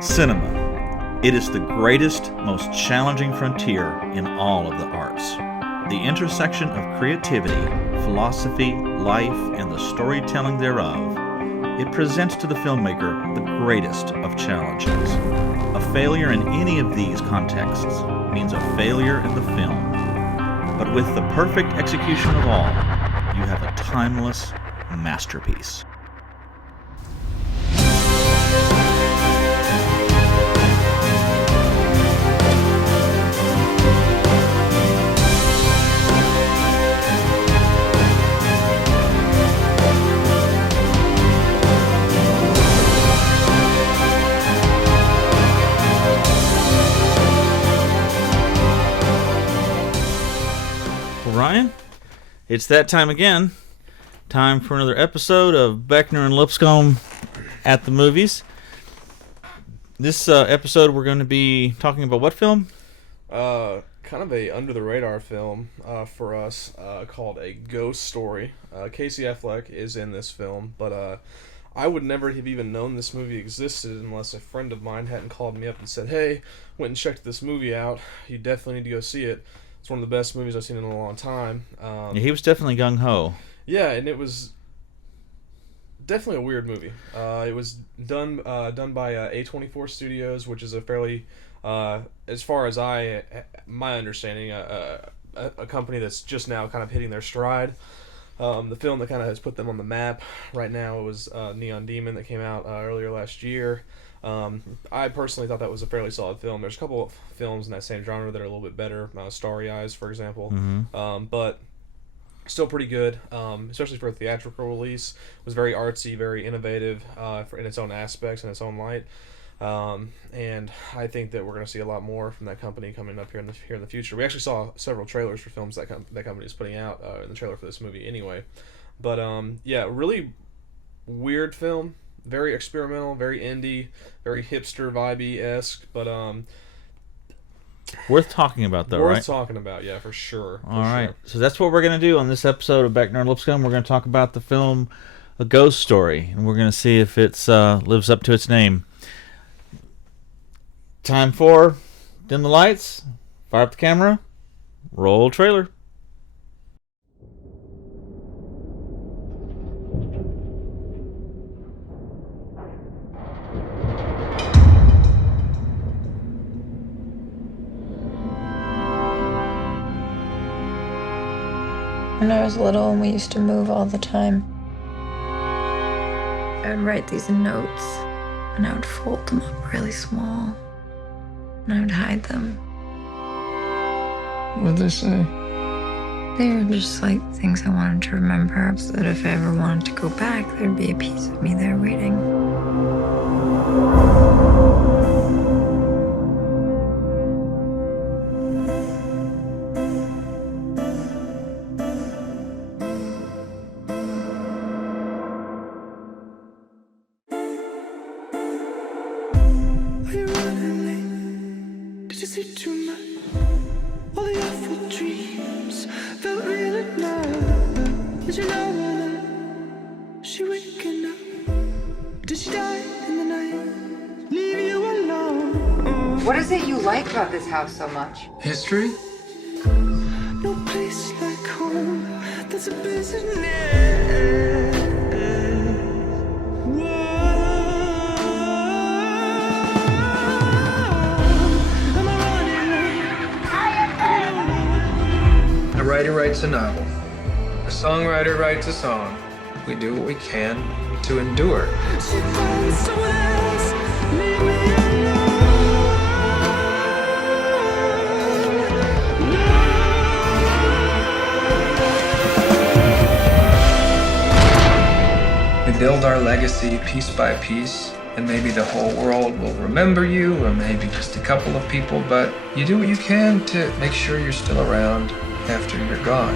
Cinema. It is the greatest, most challenging frontier in all of the arts. The intersection of creativity, philosophy, life, and the storytelling thereof, it presents to the filmmaker the greatest of challenges. A failure in any of these contexts means a failure in the film. But with the perfect execution of all, you have a timeless masterpiece. Ryan, it's that time again. Time for another episode of Beckner and Lipscomb at the movies. This episode we're going to be talking about what film? Kind of a under-the-radar film for us called A Ghost Story. Casey Affleck is in this film, but I would never have even known this movie existed unless a friend of mine hadn't called me up and said, "Hey, went and checked this movie out. You definitely need to go see it. It's one of the best movies I've seen in a long time." Yeah, he was definitely gung-ho. Yeah, and it was definitely a weird movie. It was done by A24 Studios, which is a fairly, as far as my understanding, a company that's just now kind of hitting their stride. The film that kind of has put them on the map right now was Neon Demon that came out earlier last year. I personally thought that was a fairly solid film. There's a couple of films in that same genre that are a little bit better. Starry Eyes, for example. Mm-hmm. But still pretty good, especially for a theatrical release. It was very artsy, very innovative in its own aspects and its own light. And I think that we're going to see a lot more from that company coming up here in the future. We actually saw several trailers for films that company is putting out in the trailer for this movie anyway. But yeah, really weird film. Very experimental, very indie, very hipster vibey-esque, but worth talking about, though, right? Worth talking about, yeah, for sure. All right, so that's what we're going to do on this episode of Beckner and Lipscomb. We're going to talk about the film A Ghost Story, and we're going to see if it lives up to its name. Time for dim the lights, fire up the camera, roll trailer. When I was little, we used to move all the time. I would write these notes, and I would fold them up really small, and I would hide them. What'd they say? They were just like things I wanted to remember, so that if I ever wanted to go back, there'd be a piece of me there waiting. What is it you like about this house so much? History? No place like home. That's a business. A writer writes a novel. A songwriter writes a song. We do what we can to endure. She finds someone else. Leave me We build our legacy piece by piece, and maybe the whole world will remember you, or maybe just a couple of people, but you do what you can to make sure you're still around after you're gone.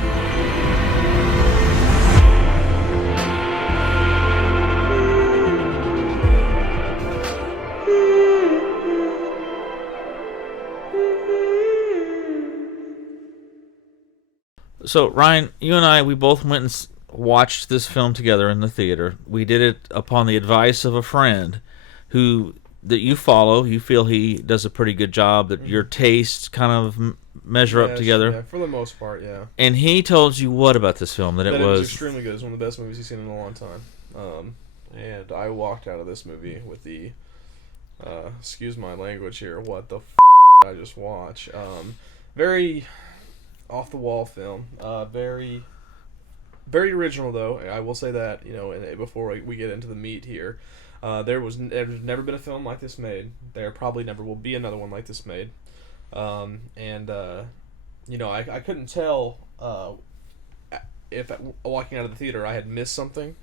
So, Ryan, you and I, we both went and watched this film together in the theater. We did it upon the advice of a friend who that you follow. You feel he does a pretty good job. That your tastes kind of measure up together. Yeah, for the most part, yeah. And he told you what about this film? That it was extremely good. It's one of the best movies he's seen in a long time. And I walked out of this movie with the, excuse my language here, what the I just watched. Very off the wall film. Very, very original though. I will say that, you know, before we get into the meat here, there's never been a film like this made. There probably never will be another one like this made. You know, I couldn't tell if walking out of the theater I had missed something.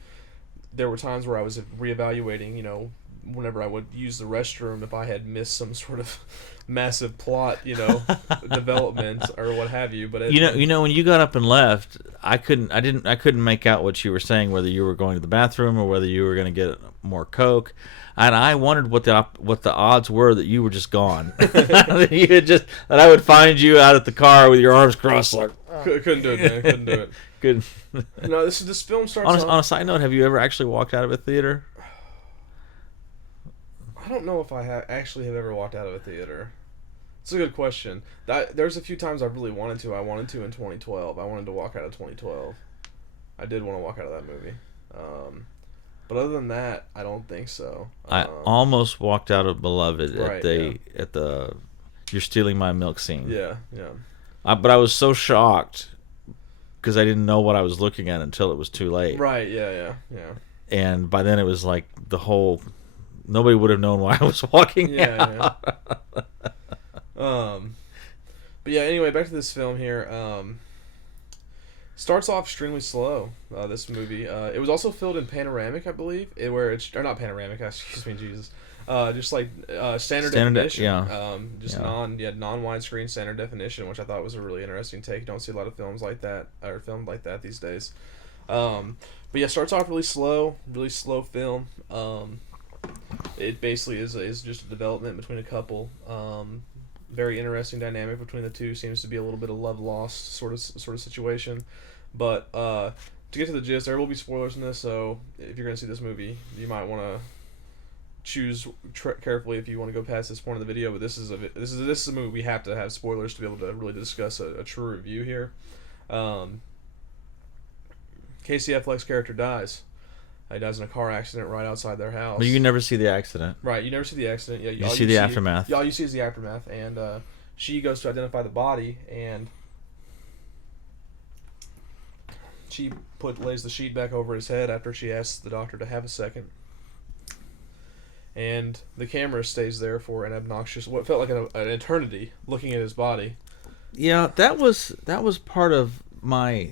There were times where I was reevaluating, you know, whenever I would use the restroom, if I had missed some sort of massive plot, you know, development or what have you. But you know, when you got up and left, I couldn't make out what you were saying, whether you were going to the bathroom or whether you were going to get more Coke. And I wondered what the odds were that you were just gone. that I would find you out at the car with your arms crossed, like couldn't do it, man. Couldn't do it. Good. No, this film starts on a side note, have you ever actually walked out of a theater? I don't know if I actually have ever walked out of a theater. It's a good question. There's a few times I really wanted to. I wanted to in 2012. I wanted to walk out of 2012. I did want to walk out of that movie. But other than that, I don't think so. I almost walked out of Beloved right, at the "You're Stealing My Milk" scene. Yeah. But I was so shocked because I didn't know what I was looking at until it was too late. Right. Yeah. And by then it was like nobody would have known why I was walking out. But yeah. Anyway, back to this film here. Starts off extremely slow. This movie. It was also filmed in panoramic, I believe, or not panoramic. Excuse me, Jesus. Just like standard definition. Non widescreen standard definition, which I thought was a really interesting take. You don't see a lot of films like that or filmed like that these days. But yeah, starts off really slow film. It basically is just a development between a couple. Very interesting dynamic between the two. Seems to be a little bit of love lost sort of situation. But to get to the gist, there will be spoilers in this, so if you're going to see this movie, you might want to choose carefully if you want to go past this point of the video. But this is a movie we have to have spoilers to be able to really discuss a true review here. Casey Affleck's character dies. He dies in a car accident right outside their house. But you never see the accident. Right, you never see the accident. Yeah, you see the aftermath. All you see is the aftermath, and she goes to identify the body, and she lays the sheet back over his head after she asks the doctor to have a second. And the camera stays there for an obnoxious, what felt like an eternity, looking at his body. Yeah, that was part of my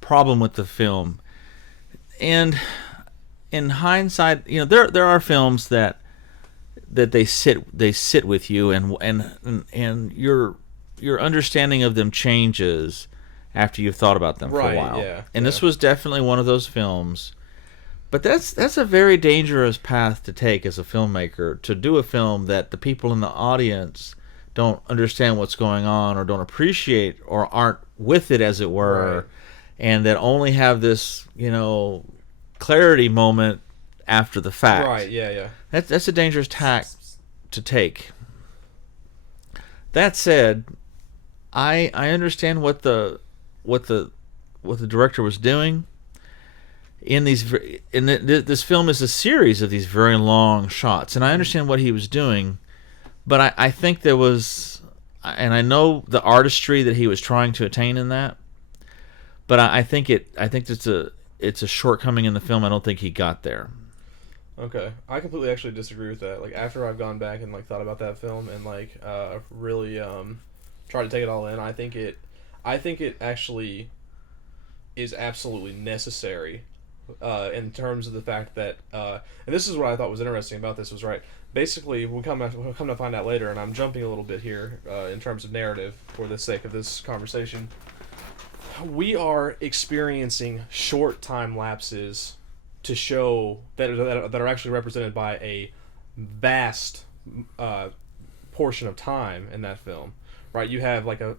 problem with the film. And in hindsight, you know, there are films that they sit with you, and your understanding of them changes after you've thought about them for a while. Yeah, and this was definitely one of those films. But that's a very dangerous path to take as a filmmaker, to do a film that the people in the audience don't understand what's going on or don't appreciate or aren't with it, as it were, right. And that only have this, you know, clarity moment after the fact. Right, yeah. That's a dangerous tack to take. That said, I understand what the director was doing. This film is a series of these very long shots, and I understand what he was doing, but I think there was, and I know the artistry that he was trying to attain in that, but I think it's a shortcoming in the film. I don't think he got there. Okay, I completely actually disagree with that. Like, after I've gone back and like thought about that film and like really tried to take it all in, I think it actually is absolutely necessary in terms of the fact that and this is what I thought was interesting about this was, right, basically we'll come to find out later, and I'm jumping a little bit here in terms of narrative for the sake of this conversation. We are experiencing short time lapses to show that are actually represented by a vast portion of time in that film, right? You have like a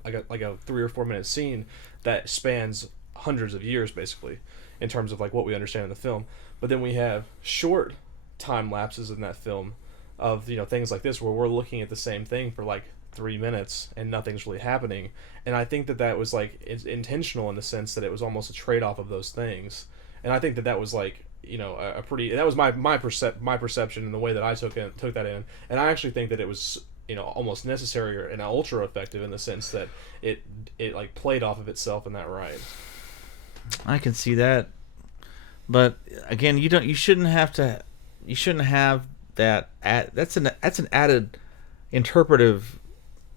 3 or 4 minute scene that spans hundreds of years, basically, in terms of like what we understand in the film. But then we have short time lapses in that film of things like this where we're looking at the same thing for like 3 minutes and nothing's really happening. And I think that was like it's intentional in the sense that it was almost a trade-off of those things. And I think that was like a pretty, that was my perception and the way that I took that in. And I actually think that it was almost necessary and ultra effective in the sense that it like played off of itself in that right. I can see that, but again, you shouldn't have that. That's an added interpretive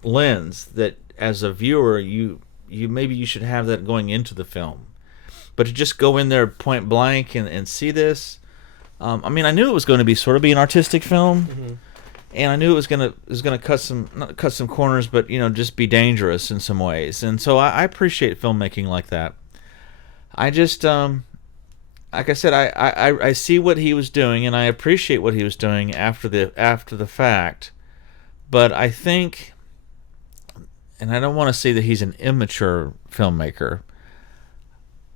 lens that as a viewer you maybe you should have that going into the film. But to just go in there point blank and see this, I mean, I knew it was going to be sort of be an artistic film, Mm-hmm. and I knew it was gonna not cut some corners, but just be dangerous in some ways. And so I appreciate filmmaking like that. I just like I said, I see what he was doing, and I appreciate what he was doing after the fact. But I think, and I don't want to say that he's an immature filmmaker.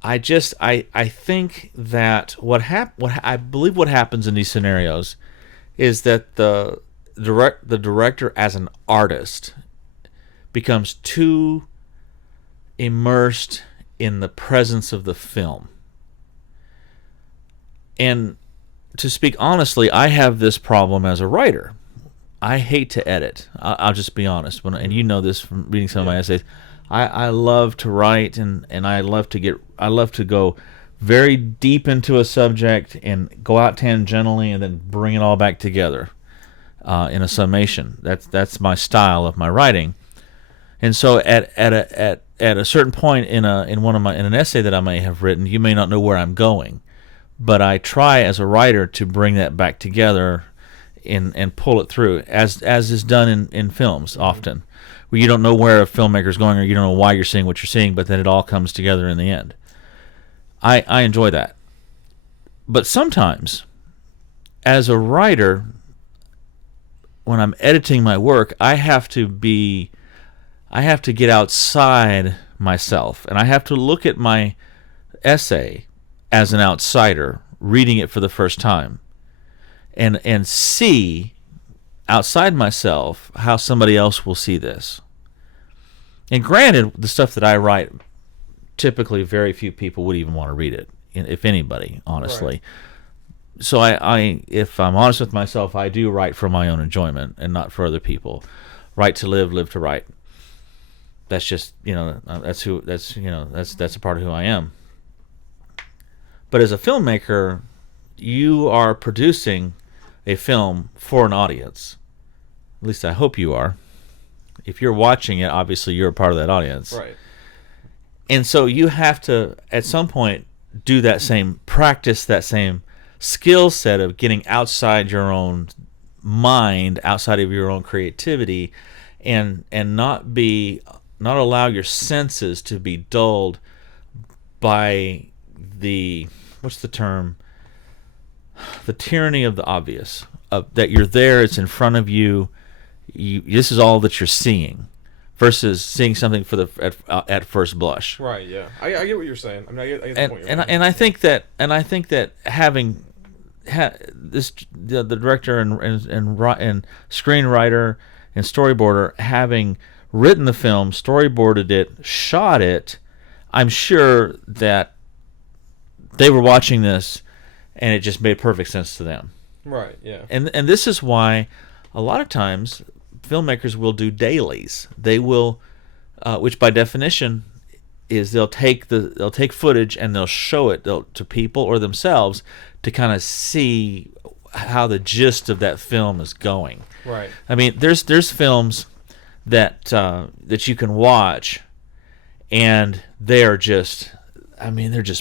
I think that what I believe what happens in these scenarios is that the director as an artist becomes too immersed in the presence of the film. And to speak honestly, I have this problem as a writer. I hate to edit. I'll just be honest. And you know this from reading some of my essays. I love to write, and I love to go very deep into a subject and go out tangentially and then bring it all back together in a summation. That's my style of my writing. And so at a certain point in an essay that I may have written, you may not know where I'm going, but I try as a writer to bring that back together and pull it through, as is done in films often, where you don't know where a filmmaker's going or you don't know why you're seeing what you're seeing, but then it all comes together in the end. I enjoy that. But sometimes, as a writer, when I'm editing my work, I have to get outside myself, and I have to look at my essay as an outsider reading it for the first time, and see outside myself how somebody else will see this. And granted, the stuff that I write, typically very few people would even want to read it, if anybody, honestly. Right. So if I'm honest with myself, I do write for my own enjoyment and not for other people. Write to live, live to write. That's just, that's a part of who I am. But as a filmmaker, you are producing a film for an audience. At least I hope you are. If you're watching it, obviously you're a part of that audience. Right. And so you have to, at some point, do that same practice, that same skill set of getting outside your own mind, outside of your own creativity, and not allow your senses to be dulled by the, what's the term? The tyranny of the obvious. That you're there, it's in front of you. This is all that you're seeing, versus seeing something at first blush. Right. Yeah. I get what you're saying. I mean, I get the point you're making. And I think that having the director and screenwriter and storyboarder having written the film, storyboarded it, shot it, I'm sure that they were watching this and it just made perfect sense to them. Right, yeah. And this is why a lot of times filmmakers will do dailies. They will, which by definition is they'll take footage and they'll show it to people or themselves to kind of see how the gist of that film is going. Right. I mean, there's films that you can watch, and they're just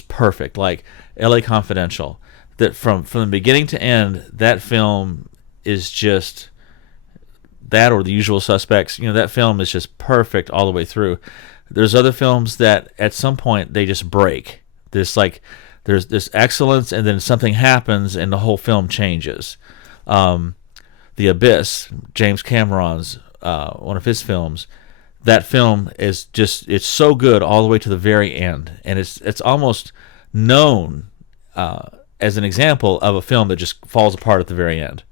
perfect. Like L.A. Confidential, that from the beginning to end, that film is just that, or The Usual Suspects. That film is just perfect all the way through. There's other films that at some point they just break. There's this excellence, and then something happens, and the whole film changes. The Abyss, James Cameron's one of his films. That film is it's so good all the way to the very end, and it's almost known as an example of a film that just falls apart at the very end.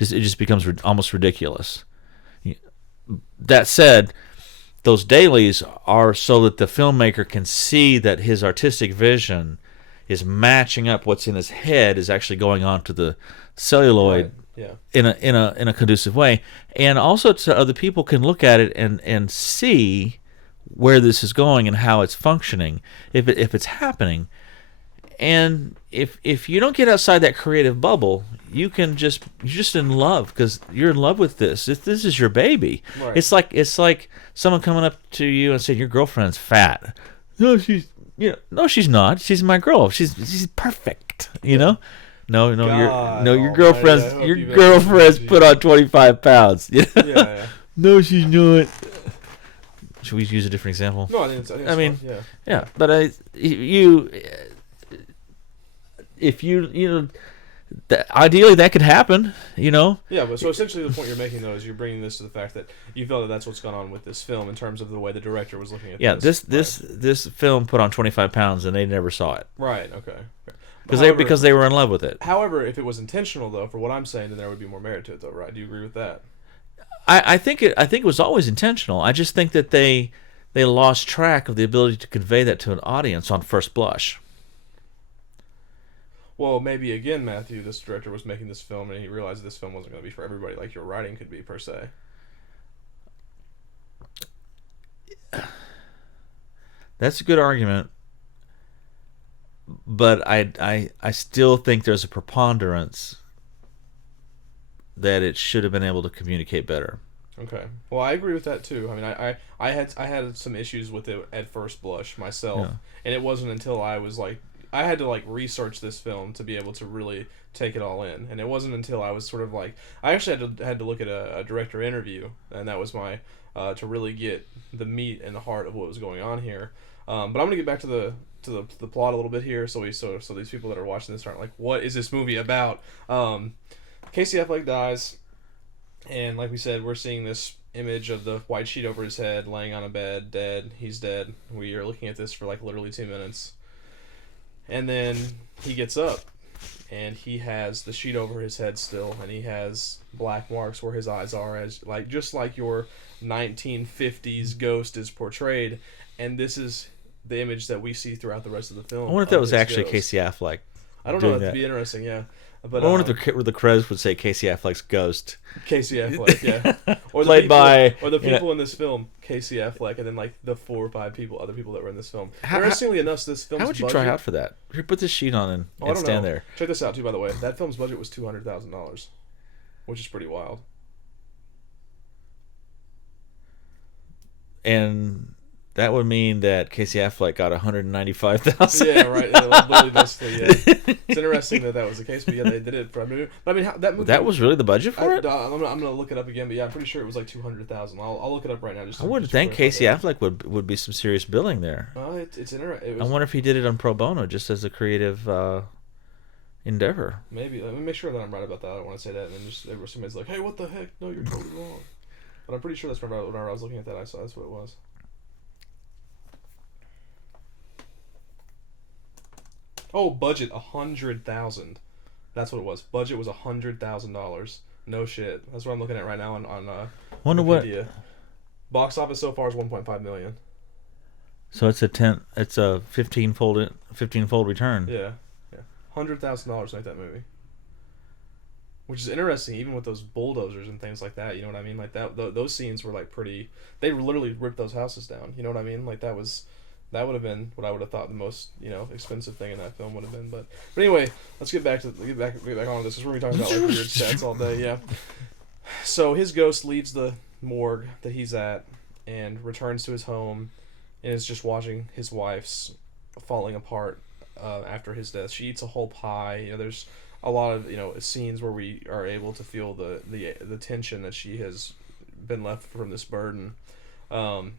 It just becomes almost ridiculous. That said, those dailies are so that the filmmaker can see that his artistic vision is matching up what's in his head is actually going on to the celluloid in a conducive way, and also so other people can look at it and see where this is going and how it's functioning if it's happening. And if you don't get outside that creative bubble, you're just in love because you're in love with this. This is your baby. Right. It's like someone coming up to you and saying your girlfriend's fat. No, she's not. She's my girl. She's perfect. You know. No, your girlfriend's put on 25 pounds. Yeah. No, she's not. Should we use a different example? No, I think it's fine, yeah. But ideally that could happen, Yeah, but so essentially the point you're making though is you're bringing this to the fact that you felt that that's what's gone on with this film in terms of the way the director was looking at this. Yeah, this film put on 25 pounds and they never saw it. Right. Okay. Because they were in love with it. However, if it was intentional though, for what I'm saying, then there would be more merit to it though, right? Do you agree with that? I think it was always intentional. I just think that they lost track of the ability to convey that to an audience on first blush. Well, maybe again, Matthew, this director was making this film and he realized this film wasn't going to be for everybody like your writing could be per se. That's a good argument. But I still think there's a preponderance that it should have been able to communicate better. Okay. Well, I agree with that too. I mean, I had some issues with it at first blush myself, and it wasn't until I was like, I had to like research this film to be able to really take it all in, and it wasn't until I was sort of like, I actually had to look at a director interview, and that was my to really get the meat and the heart of what was going on here. But I'm gonna get back to the plot a little bit here, so these people that are watching this aren't like, what is this movie about? Casey Affleck dies, and like we said, we're seeing this image of the white sheet over his head, laying on a bed, dead. He's dead. We are looking at this for like literally 2 minutes, and then he gets up, and he has the sheet over his head still, and he has black marks where his eyes are, as like just like your 1950s ghost is portrayed, and this is the image that we see throughout the rest of the film. I wonder if that was actually Casey Affleck. I don't know. That'd be interesting. Yeah. But I wonder if the credits would say Casey Affleck's ghost. Casey Affleck, yeah. Or the people in this film, Casey Affleck, and then like the 4 or 5 other people that were in this film. Interestingly enough, this film's how would you budget, try out for that? Here, put this sheet on and stand there. Check this out too, by the way. That film's budget was $200,000, which is pretty wild. And that would mean that Casey Affleck got $195,000. Yeah, right. Literally, basically, yeah. It's interesting that was the case, but yeah, they did it for a movie. But I mean, that movie. That was really the budget for it. I'm gonna look it up again, but yeah, I'm pretty sure it was like $200,000. I'll look it up right now. I would think Casey Affleck would be some serious billing there. It's interesting. I wonder if he did it on pro bono, just as a creative endeavor. Maybe. Let me make sure that I'm right about that. I don't want to say that, and then somebody's like, "Hey, what the heck? No, you're totally wrong." But I'm pretty sure that's whenever I was looking at that, I saw that's what it was. Oh, budget $100,000. That's what it was. Budget was $100,000. No shit. That's what I'm looking at right now on Wonder Wikipedia. Box office so far is 1.5 million. So it's a 15-fold return. Yeah. $100,000 to make that movie. Which is interesting, even with those bulldozers and things like that. You know what I mean? Like that. Those scenes were like pretty. They literally ripped those houses down. You know what I mean? Like that would have been what I would have thought the most, expensive thing in that film would have been. But anyway, let's get back on with this. Because we're talking about like weird stats all day. Yeah. So his ghost leaves the morgue that he's at and returns to his home, and is just watching his wife's falling apart after his death. She eats a whole pie. There's a lot of scenes where we are able to feel the tension that she has been left from this burden. And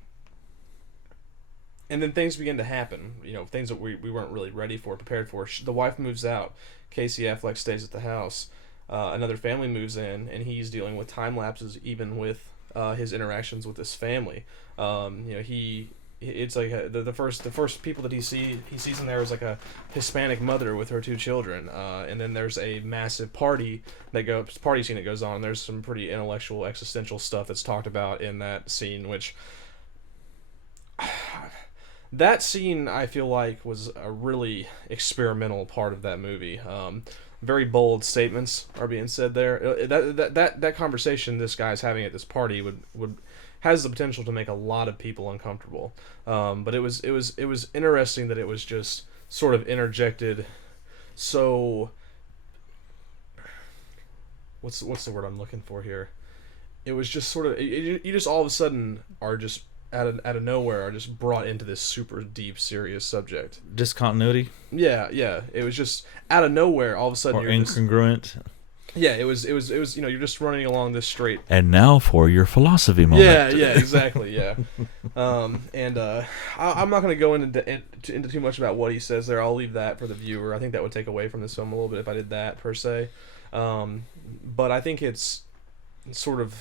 then things begin to happen, things that we weren't really ready for, prepared for. The wife moves out. Casey Affleck stays at the house. Another family moves in, and he's dealing with time lapses even with his interactions with this family. He it's like the first people that he sees in there is like a Hispanic mother with her 2 children, and then there's a massive party scene that goes on. There's some pretty intellectual, existential stuff that's talked about in that scene, which that scene I feel like was a really experimental part of that movie. Very bold statements are being said there. That conversation this guy's having at this party would has the potential to make a lot of people uncomfortable. But it was interesting that it was just sort of interjected. So what's the word I'm looking for here? It was just sort of you just all of a sudden are just out of nowhere are just brought into this super deep, serious subject. Discontinuity? Yeah. It was just out of nowhere. All of a sudden, or incongruent. Yeah, it was. You're just running along this straight. And now for your philosophy moment. Yeah, exactly. Yeah. I'm not going to go into too much about what he says there. I'll leave that for the viewer. I think that would take away from this film a little bit if I did that per se. But I think it's sort of.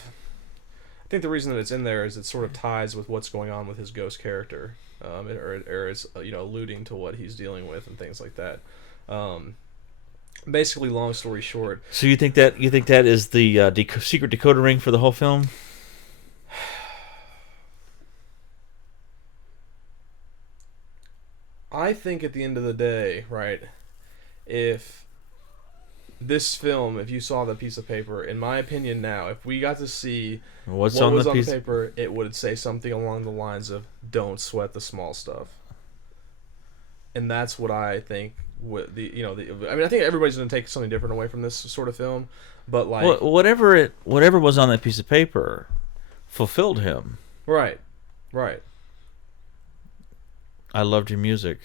I think the reason that it's in there is it sort of ties with what's going on with his ghost character, or is alluding to what he's dealing with and things like that. Basically, long story short. So you think that is the secret decoder ring for the whole film? I think at the end of the day, right, if this film, if you saw the piece of paper, in my opinion now, if we got to see what was on the paper, it would say something along the lines of, don't sweat the small stuff. And that's what I think I think everybody's going to take something different away from this sort of film, but like... whatever was on that piece of paper fulfilled him. Right. I loved your music.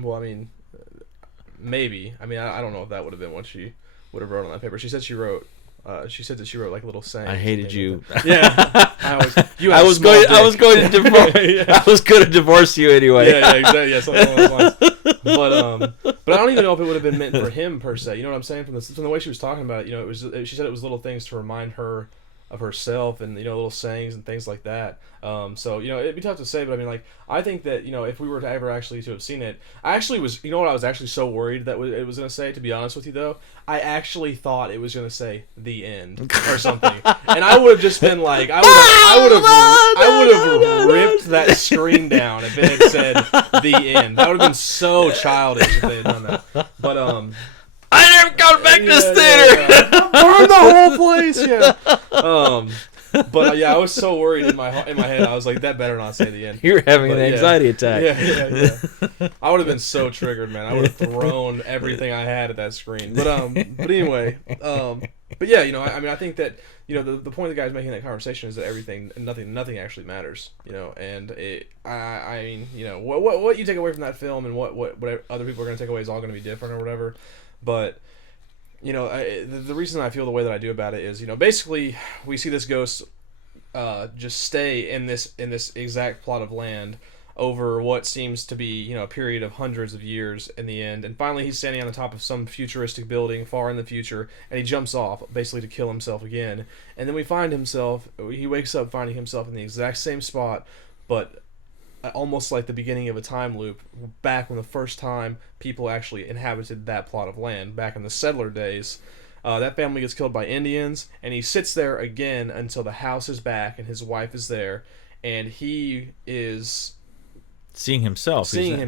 Well, I mean... Maybe. I mean, I don't know if that would have been what she would have wrote on that paper. She said she wrote like little sayings. I hated you. Like yeah. I was going to divorce you anyway. Yeah, exactly. Yeah, something along those lines. But I don't even know if it would have been meant for him per se. You know what I'm saying? From the way she was talking about it, she said it was little things to remind her of herself and little sayings and things like that. So it'd be tough to say, but I mean, like, I think that if we were to ever actually to have seen it, I actually was what I was actually so worried that it was going to say, to be honest with you though, I actually thought it was going to say the end or something, and I would have just been like, I would have ripped that screen down if it had said the end. That would have been so childish if they had done that. But I never got back to this theater. Burn the whole place. Yeah. But I was so worried in my head. I was like, that better not say the end. You're having an anxiety attack. Yeah. I would have been so triggered, man. I would have thrown everything I had at that screen. But anyway. But yeah, I mean, I think that the point the guy's making in that conversation is that nothing actually matters. And I mean, what you take away from that film and what other people are going to take away is all going to be different or whatever. But the reason I feel the way that I do about it is, basically we see this ghost just stay in this exact plot of land over what seems to be a period of hundreds of years in the end, and finally he's standing on the top of some futuristic building far in the future, and he jumps off basically to kill himself again, and then he wakes up finding himself in the exact same spot, but almost like the beginning of a time loop, back when the first time people actually inhabited that plot of land, back in the settler days. That family gets killed by Indians, and he sits there again until the house is back and his wife is there, and he is seeing himself as a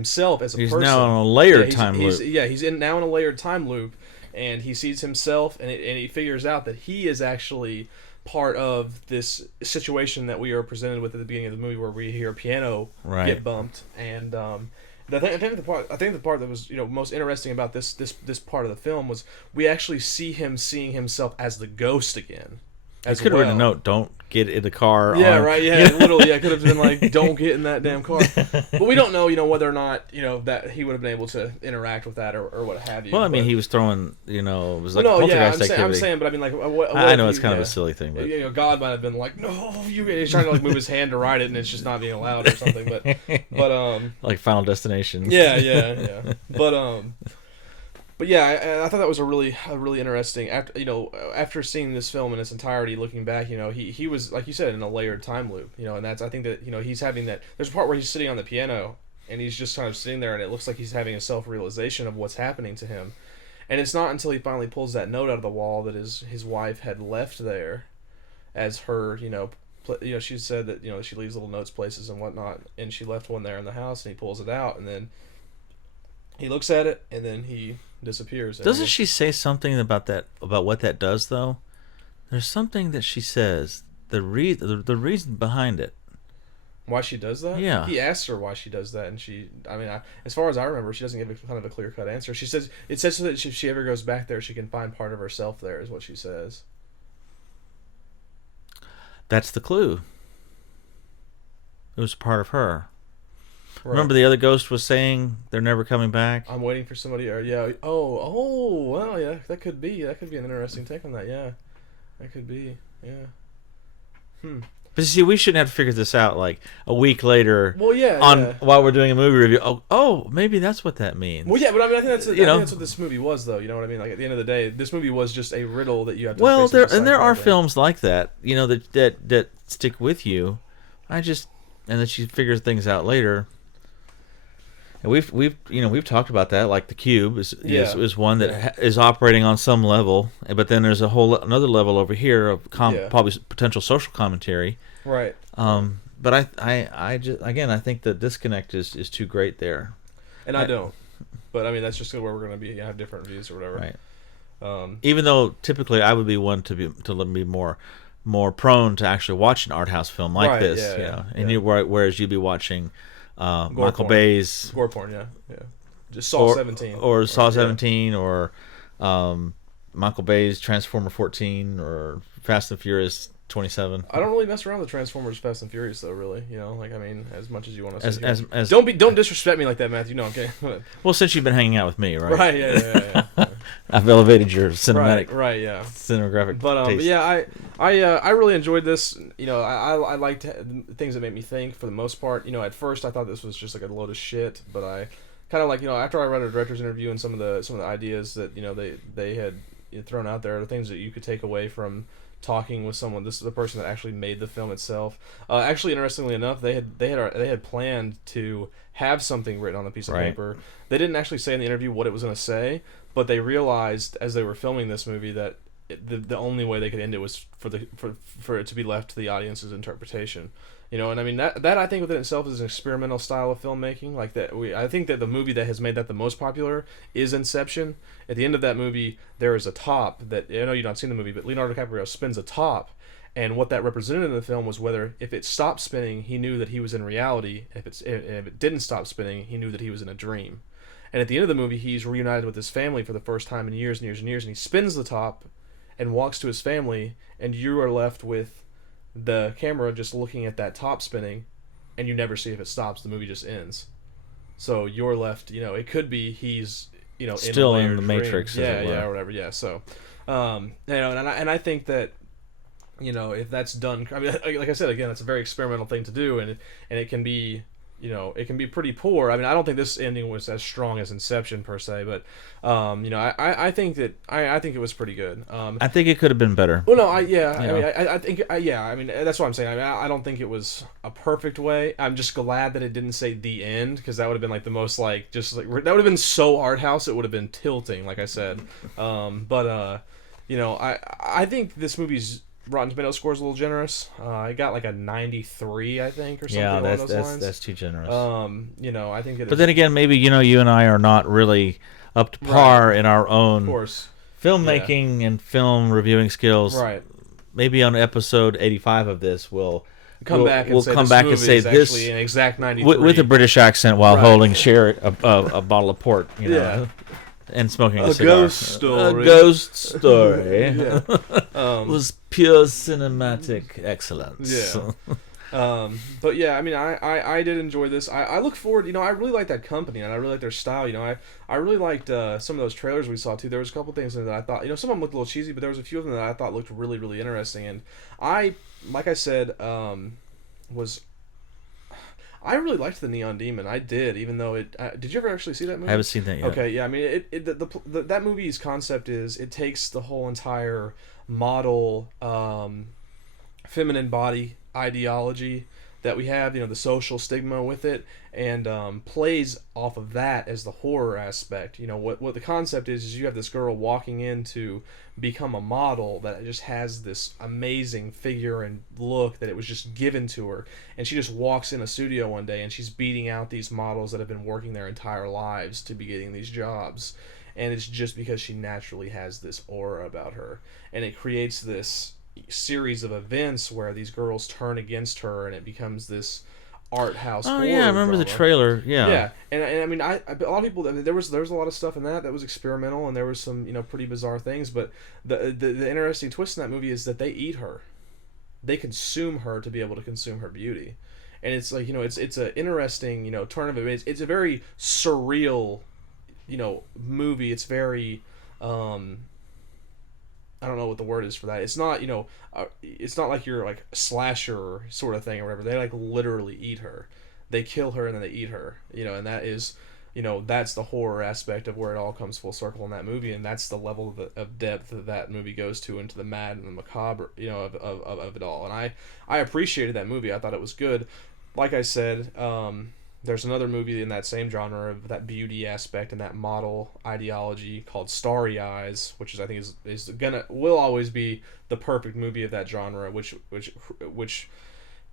person. He's now in a layered time loop. He's now in a layered time loop, and he sees himself, and he figures out that he is actually part of this situation that we are presented with at the beginning of the movie, where we hear a piano get bumped, and I think the part that was most interesting about this part of the film was we actually see him seeing himself as the ghost again. I could have written a note: "Don't get in the car." Yeah, right. Yeah, literally, I could have been like, "Don't get in that damn car." But we don't know, whether or not that he would have been able to interact with that or what have you. Well, I mean, he was throwing, it was like poltergeist activity. I'm saying, but I mean, like, I know it's kind of a silly thing, but God might have been like, "No, he's trying to like move his hand to ride it, and it's just not being allowed or something." But like Final Destination. Yeah. But But yeah, I thought that was a really interesting. After seeing this film in its entirety, looking back, he was, like you said, in a layered time loop. And that's, I think that he's having that. There's a part where he's sitting on the piano and he's just kind of sitting there, and it looks like he's having a self realization of what's happening to him. And it's not until he finally pulls that note out of the wall that his wife had left there, as her she said that she leaves little notes places and whatnot, and she left one there in the house, and he pulls it out, and then he looks at it, and then he disappears. Doesn't she say something about what that does though? There's something that she says, the reason behind it. Why she does that? Yeah. He asks her why she does that, and as far as I remember, she doesn't give kind of a clear-cut answer. She says so that if she ever goes back there, she can find part of herself there, is what she says. That's the clue. It was part of her. Right. Remember the other ghost was saying they're never coming back? I'm waiting for somebody, or yeah. Oh, well, yeah, that could be an interesting take on that, yeah. That could be, yeah. But see, we shouldn't have to figure this out like a week later. Well, yeah, while we're doing a movie review. Oh, maybe that's what that means. Well, yeah, but I mean, I think that's what this movie was, though. You know what I mean? Like at the end of the day, this movie was just a riddle that you have to. Well, there are films like that, that stick with you. And that you figure things out later. And we've talked about that, like The Cube is one that is operating on some level, but then there's another level over here of probably potential social commentary. Right. But I think the disconnect is too great there. And I don't. But I mean, that's just where we're going to have different views or whatever. Right. Even though typically I would be one to be more prone to actually watch an art house film like this, whereas you'd be watching Michael Bay's gore porn, yeah, just Saw 17 or Saw 17 or Michael Bay's Transformer 14 or Fast and Furious 27. I don't really mess around with Transformers Fast and Furious though, really. As much as you want to say. As don't disrespect me like that, Matthew. No, okay. Well, since you've been hanging out with me, right? Right, yeah. I've elevated your cinematic, right, yeah, cinematographic. But taste. yeah, I really enjoyed this. I liked things that made me think for the most part. At first I thought this was just like a load of shit, but I kind of after I read a director's interview and some of the ideas that they had thrown out there, the things that you could take away from talking with someone. This is the person that actually made the film itself. Actually, interestingly enough, they had planned to have something written on a piece of paper. They didn't actually say in the interview what it was going to say, but they realized as they were filming this movie that the only way they could end it was for it to be left to the audience's interpretation. And I mean that I think within itself is an experimental style of filmmaking. Like that, I think that the movie that has made that the most popular is Inception. At the end of that movie, there is a top that I know you've not seen the movie, but Leonardo DiCaprio spins a top, and what that represented in the film was whether if it stopped spinning, he knew that he was in reality. If it didn't stop spinning, he knew that he was in a dream. And at the end of the movie, he's reunited with his family for the first time in years and years and years, and he spins the top and walks to his family, and you are left with the camera just looking at that top spinning, and you never see if it stops. The movie just ends. So you're left, it could be he's, still in the Matrix. Yeah, whatever. Yeah. So, and I think that, if that's done, I mean, like I said, again, it's a very experimental thing to do, and it can be, it can be pretty poor. I mean, I don't think this ending was as strong as Inception per se, but, I think that I think it was pretty good. I think it could have been better. Well, no, I think I mean, that's what I'm saying. I mean, I don't think it was a perfect way. I'm just glad that it didn't say the end, because that would have been like the most that would have been so art house. It would have been tilting, like I said. I think this movie's Rotten Tomatoes score is a little generous. I got like a 93, I think, or something along those lines. That's too generous. I think it. But then again, maybe you and I are not really up to par in our own filmmaking and film reviewing skills. Right. Maybe on episode 85 of this, we'll come back and say this actually an exact 93 with a British accent while holding a bottle of port. And smoking a cigar. Ghost story. A ghost story. Was pure cinematic excellence. Yeah. But yeah, I mean, I did enjoy this. I look forward. I really like that company, and I really like their style. I really liked some of those trailers we saw too. There was a couple things in there that I thought, some of them looked a little cheesy, but there was a few of them that I thought looked really, really interesting. And like I said, I really liked the Neon Demon. I did, even though it. Did you ever actually see that movie? I haven't seen that yet. Okay, yeah. I mean, that movie's concept is it takes the whole entire model feminine body ideology that we have, the social stigma with it, and plays off of that as the horror aspect. What the concept is you have this girl walking in to become a model that just has this amazing figure and look that it was just given to her, and she just walks in a studio one day and she's beating out these models that have been working their entire lives to be getting these jobs, and it's just because she naturally has this aura about her, and it creates this series of events where these girls turn against her, and it becomes this art house. Oh yeah, I remember the trailer. Yeah. And I mean, a lot of people. There was a lot of stuff in that was experimental, and there was some pretty bizarre things. But the interesting twist in that movie is that they eat her, they consume her to be able to consume her beauty, and it's like it's an interesting turn of it. It's a very surreal movie. It's very I don't know what the word is for that. It's not, it's not like your like slasher sort of thing or whatever. They like literally eat her. They kill her and then they eat her. And that is, that's the horror aspect of where it all comes full circle in that movie, and that's the level of depth that movie goes to, into the mad and the macabre, of it all. And I appreciated that movie. I thought it was good. Like I said, there's another movie in that same genre of that beauty aspect and that model ideology called Starry Eyes, which I think will always be the perfect movie of that genre. Which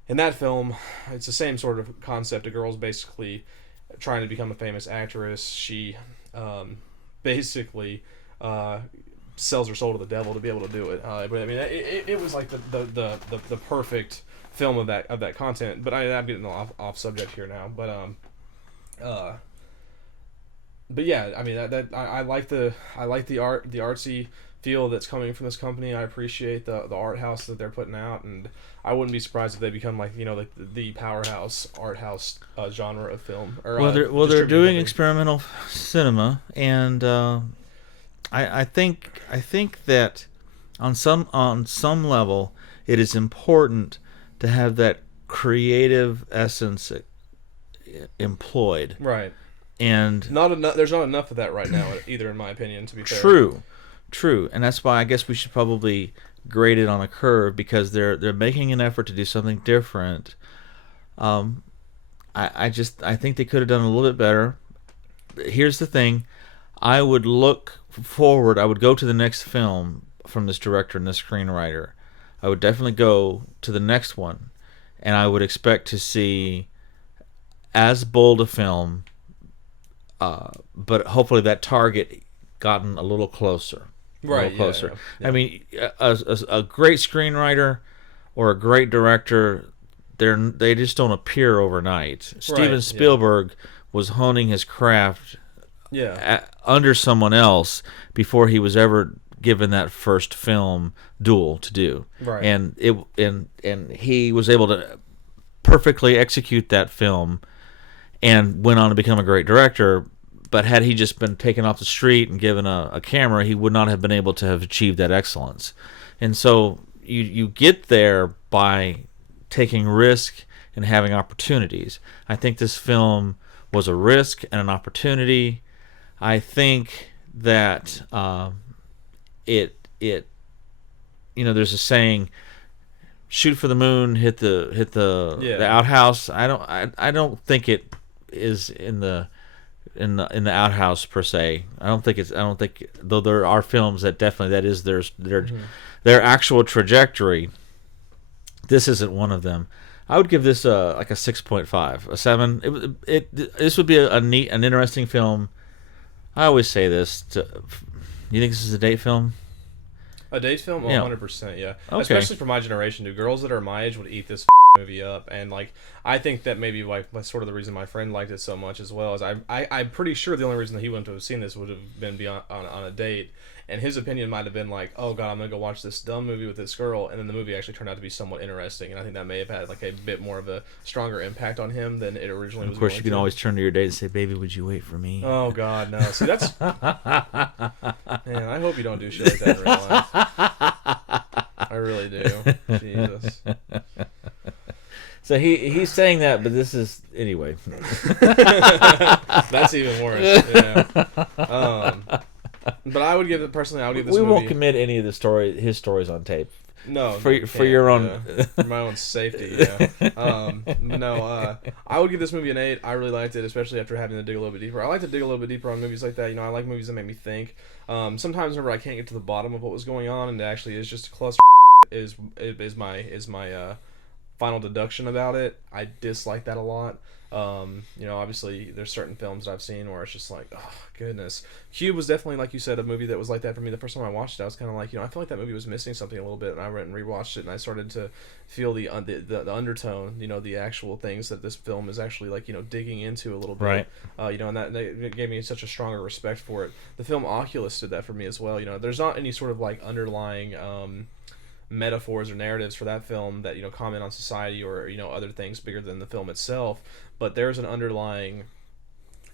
in that film, it's the same sort of concept. A girl's basically trying to become a famous actress. She basically sells her soul to the devil to be able to do it. But I mean, it was like the perfect film of that content. But I'm getting off subject here now. But yeah, I mean I like the artsy feel that's coming from this company. I appreciate the art house that they're putting out, and I wouldn't be surprised if they become like the powerhouse art house genre of film. They're doing experimental cinema, and I think that on some level it is important to have that creative essence employed. Right. And there's not enough of that right now either, in my opinion, to be fair. True. And that's why I guess we should probably grade it on a curve, because they're making an effort to do something different. I think they could have done a little bit better. Here's the thing. I would look forward. I would go to the next film from this director and this screenwriter. I would definitely go to the next one, and I would expect to see as bold a film, but hopefully that target gotten a little closer. Right. Yeah. Yeah. I mean, a great screenwriter or a great director, they just don't appear overnight. Steven Spielberg was honing his craft under someone else before he was ever given that first film duel to do. Right. And he was able to perfectly execute that film and went on to become a great director. But had he just been taken off the street and given a camera, he would not have been able to have achieved that excellence. And so you get there by taking risk and having opportunities. I think this film was a risk and an opportunity. I think that there's a saying, shoot for the moon, hit the outhouse. I don't think it is in the outhouse per se. I don't think though there are films that definitely that is their actual trajectory. This isn't one of them. I would give this like a 6.5, a 7. This would be an interesting film. I always say this. You think this is a date film? A date film? 100%, yeah. Okay. Especially for my generation, dude. Girls that are my age would eat this movie up, and like I think that maybe like that's sort of the reason my friend liked it so much as well. As I'm pretty sure the only reason that he wouldn't have seen this would have been on a date, and his opinion might have been like, oh god, I'm gonna go watch this dumb movie with this girl, and then the movie actually turned out to be somewhat interesting, and I think that may have had like a bit more of a stronger impact on him than it originally was. Of course, you can always turn to your date and say, baby, would you wait for me? Oh god, no. See, that's man, I hope you don't do shit like that in real life. I really do. Jesus. So he's saying that, but this is anyway. That's even worse. Yeah. But I would give it personally. I would give this We movie. won't commit any of his stories on tape. No, for you for can't, your own. for my own safety. Yeah. I would give this movie an 8. I really liked it, especially after having to dig a little bit deeper. I like to dig a little bit deeper on movies like that. I like movies that make me think. Sometimes whenever I can't get to the bottom of what was going on, and it actually is just a cluster is my final deduction about it. I dislike that a lot. Obviously there's certain films that I've seen where it's just like, oh goodness. Cube was definitely, like you said, a movie that was like that for me. The first time I watched it, I was kind of like, I feel like that movie was missing something a little bit, and I went and rewatched it, and I started to feel the undertone, the actual things that this film is actually like, digging into a little bit. Right. And that gave me such a stronger respect for it. The film Oculus did that for me as well. There's not any sort of like underlying metaphors or narratives for that film that comment on society or other things bigger than the film itself, but there's an underlying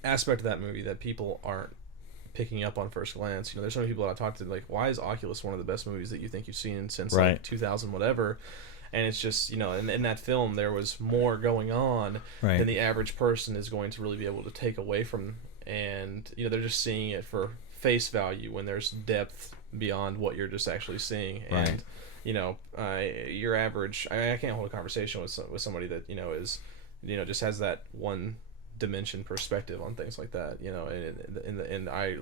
aspect of that movie that people aren't picking up on first glance. There's so many people that I talked to, like, why is Oculus one of the best movies that you think you've seen since like 2000 whatever? And it's just, in that film there was more going on than the average person is going to really be able to take away from, and they're just seeing it for face value when there's depth beyond what you're just actually seeing. And your average, I can't hold a conversation with somebody that is just has that one dimension perspective on things like that. And I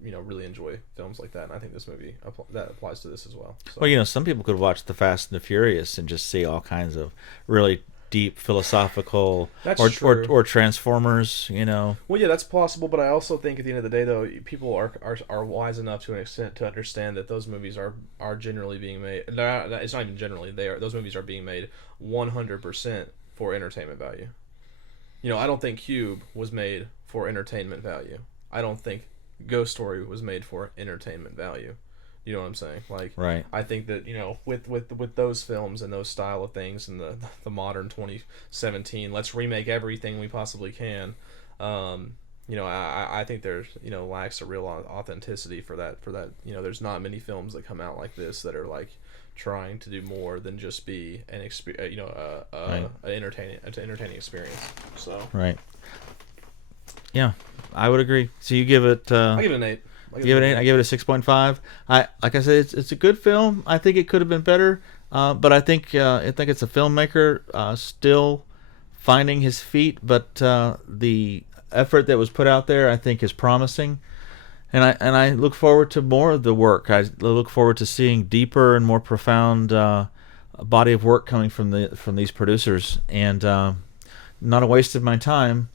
really enjoy films like that, and I think this movie that applies to this as well. So. Well, some people could watch The Fast and the Furious and just see all kinds of really deep philosophical or Transformers. Well, yeah, that's possible, but I also think at the end of the day, though, people are wise enough to an extent to understand that those movies are generally being made. It's not even generally. Those movies are being made 100% for entertainment value. I don't think Cube was made for entertainment value. I don't think Ghost Story was made for entertainment value. You know what I'm saying? Like, right. I think that with those films and those style of things and the modern 2017, let's remake everything we possibly can. I think there's lacks a real authenticity for that. There's not many films that come out like this that are like trying to do more than just be an entertaining experience. So right. Yeah, I would agree. So you give it? I give it an 8. I give it 6.5. Like I said, it's a good film. I think it could have been better, but I think it's a filmmaker still finding his feet. But the effort that was put out there, I think, is promising, and I look forward to more of the work. I look forward to seeing deeper and more profound body of work coming from these producers, and not a waste of my time.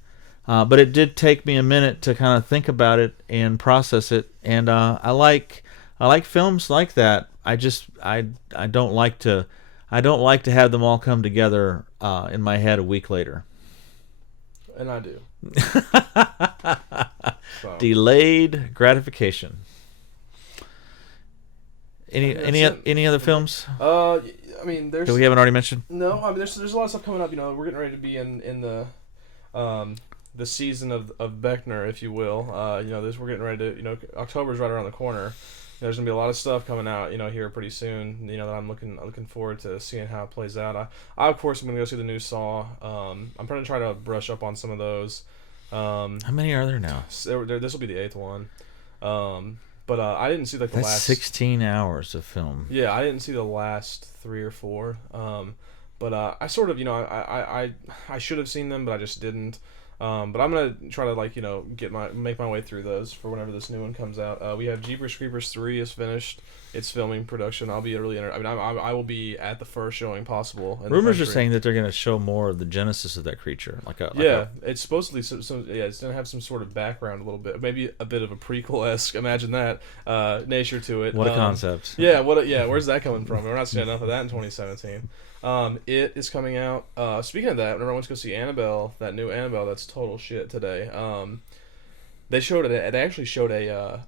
But it did take me a minute to kind of think about it and process it, and I like films like that. I don't like to have them all come together in my head a week later. And I do. So. Delayed gratification. Any other films? I mean, there's. That we haven't already mentioned? No, I mean, there's a lot of stuff coming up. We're getting ready to be in the season of Beckner, if you will. We're getting ready to, October's right around the corner. There's gonna be a lot of stuff coming out, here pretty soon. That I'm looking forward to seeing how it plays out. I of course am gonna go see the new Saw. I'm trying to try to brush up on some of those. How many are there now? This will be the 8th one. But I didn't see like the That's last 16 hours of film. Yeah, I didn't see the last 3 or 4. But I sort of, I should have seen them, but I just didn't. But I'm gonna try to make my way through those for whenever this new one comes out. We have Jeepers Creepers 3 is finished. It's filming production. I'll be really I will be at the first showing possible. Rumors are saying that they're gonna show more of the genesis of that creature. It's supposedly it's gonna have some sort of background a little bit, maybe a bit of a prequel-esque. Imagine that nature to it. What a concept. Where's that coming from? We're not seeing enough of that in 2017. It is coming out. Speaking of that, whenever I went to go see Annabelle, that new Annabelle, that's total shit today. They showed it. It actually showed a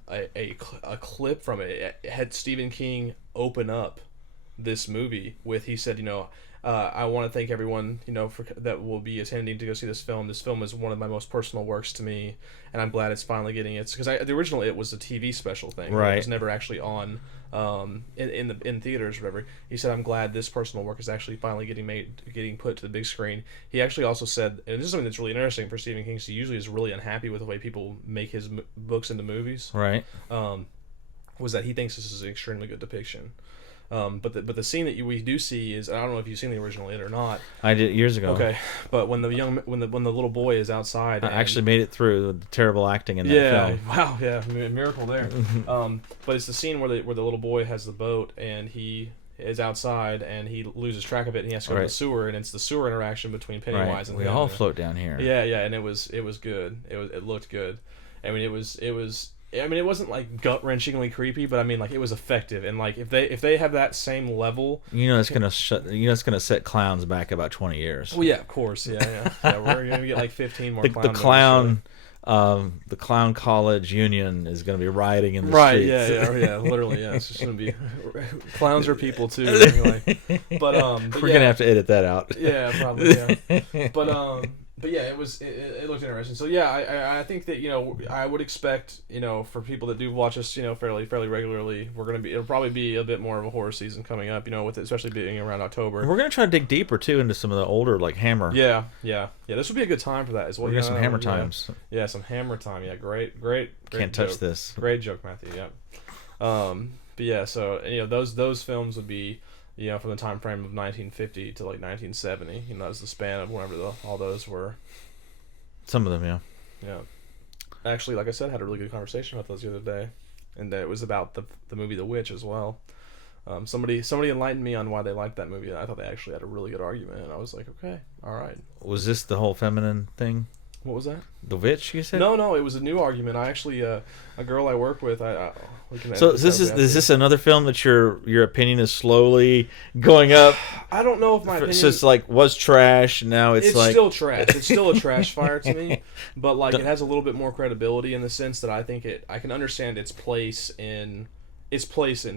clip from it. It had Stephen King open up this movie with, he said, I want to thank everyone, for that will be attending to go see this film. This film is one of my most personal works to me, and I'm glad it's finally getting its, because the original It was a TV special thing. Right. It was never actually on in theaters or whatever. He said, I'm glad this personal work is actually finally getting put to the big screen. He actually also said, and this is something that's really interesting for Stephen King, he usually is really unhappy with the way people make his books into movies. Right. Was that he thinks this is an extremely good depiction. But the scene that we do see is, I don't know if you've seen the original It or not. I did years ago. Okay, but when the little boy is outside, I actually made it through with the terrible acting in that film. Wow, yeah, miracle there. But it's the scene where the little boy has the boat and he is outside and he loses track of it and he has to go to the sewer, and it's the sewer interaction between Pennywise and we him. all float down here. Yeah, and it was good. It looked good. I mean, it wasn't like gut wrenchingly creepy, but I mean, like, it was effective, and like if they have that same level, it's gonna set clowns back about 20 years. Well, yeah, of course, yeah. We're gonna get like 15 more. The clown college union is gonna be rioting in the streets. Yeah, literally, yeah. It's just gonna be clowns are people too. But we're gonna have to edit that out. Yeah, probably. Yeah. But yeah, it looked interesting. So yeah, I think that I would expect for people that do watch us fairly regularly, it'll probably be a bit more of a horror season coming up, with it, especially being around October. We're gonna try to dig deeper too into some of the older, like Hammer. Yeah. This would be a good time for that as well. We're gonna some Hammer times. Yeah, some Hammer time. Yeah, great. Can't touch this. Great joke, Matthew. Yeah. But yeah, so those films would be from the time frame of 1950 to like 1970. That's the span of whenever all those were. Some of them, yeah. Yeah. Actually, like I said, I had a really good conversation about those the other day, and it was about the movie The Witch as well. Somebody enlightened me on why they liked that movie, and I thought they actually had a really good argument, and I was like, okay, all right. Was this the whole feminine thing? What was that? The Witch, you said? No, it was a new argument. I actually, a girl I work with, So is this another film that your opinion is slowly going up? I don't know if my opinion... So it's like, was trash, now it's like... It's still trash. It's still a trash fire to me, but like it has a little bit more credibility in the sense that I think I can understand its place in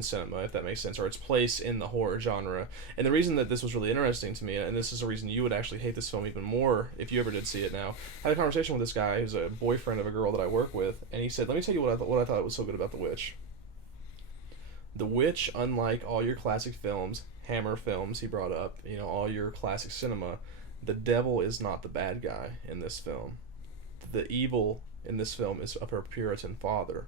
cinema, if that makes sense, or its place in the horror genre. And the reason that this was really interesting to me, and this is a reason you would actually hate this film even more if you ever did see it now, I had a conversation with this guy who's a boyfriend of a girl that I work with, and he said, let me tell you what I thought was so good about The Witch. The Witch, unlike all your classic films, Hammer films he brought up, all your classic cinema, the devil is not the bad guy in this film. The evil in this film is her Puritan father,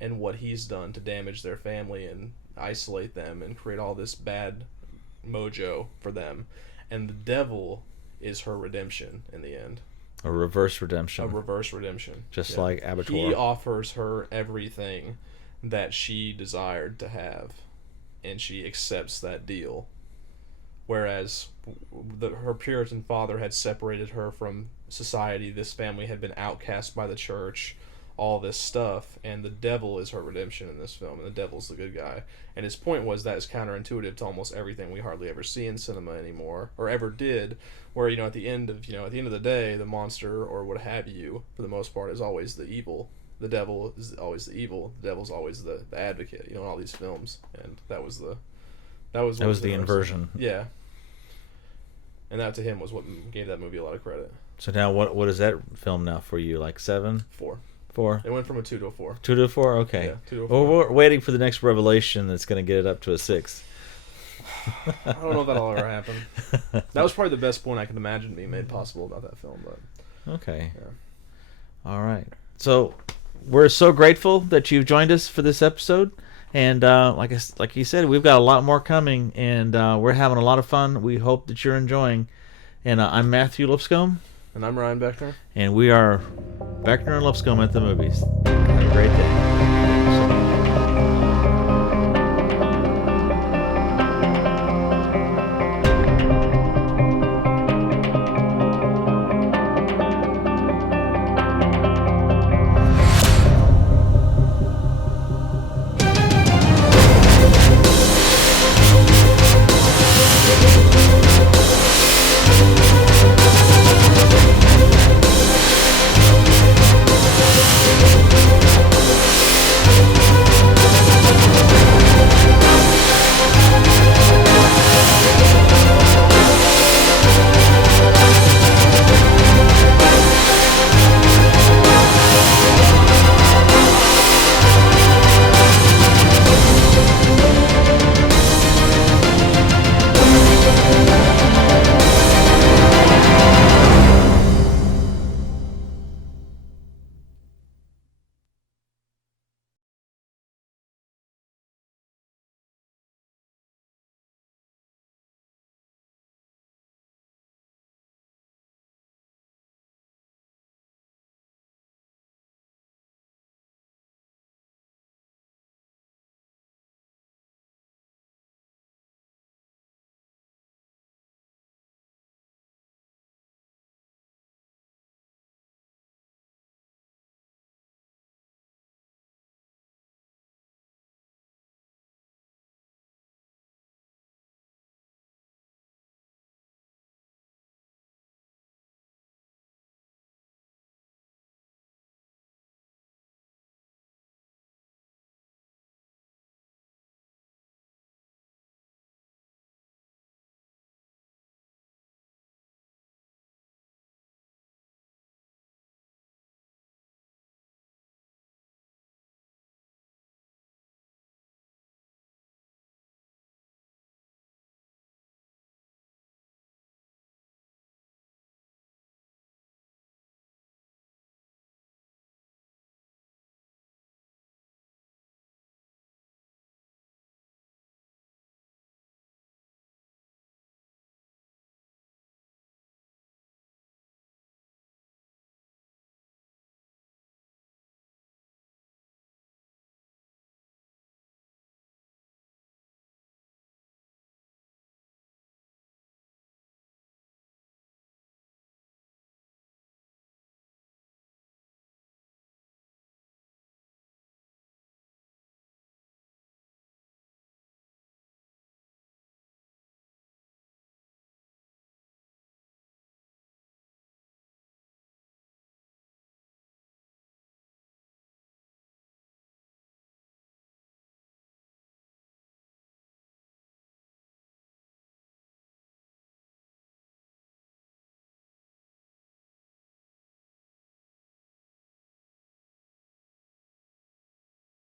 and what he's done to damage their family and isolate them and create all this bad mojo for them. And the devil is her redemption in the end. A reverse redemption. Just like Abattoir. He offers her everything that she desired to have, and she accepts that deal. Whereas her Puritan father had separated her from society. This family had been outcast by the church. All this stuff, and the devil is her redemption in this film, and the devil's the good guy. And his point was that is counterintuitive to almost everything we hardly ever see in cinema anymore, or ever did, where at the end of the day, the monster or what have you, for the most part, is always the evil. The devil is always the evil. The devil's always the advocate. In all these films, and that was the inversion. Yeah. And that to him was what gave that movie a lot of credit. So now, what is that film now for you? Like 7? 4. 4. It went from a 2 to a 4. 2 to a 4. Okay. Yeah, 2 to a 4. Well, we're waiting for the next revelation that's going to get it up to a 6. I don't know if that'll ever happen. That was probably the best point I could imagine being made possible about that film, but okay. Yeah. All right. So we're so grateful that you've joined us for this episode, and like you said, we've got a lot more coming, and we're having a lot of fun. We hope that you're enjoying. And I'm Matthew Lipscomb. And I'm Ryan Beckner. And we are Beckner and Lipscomb at the movies. Have a great day.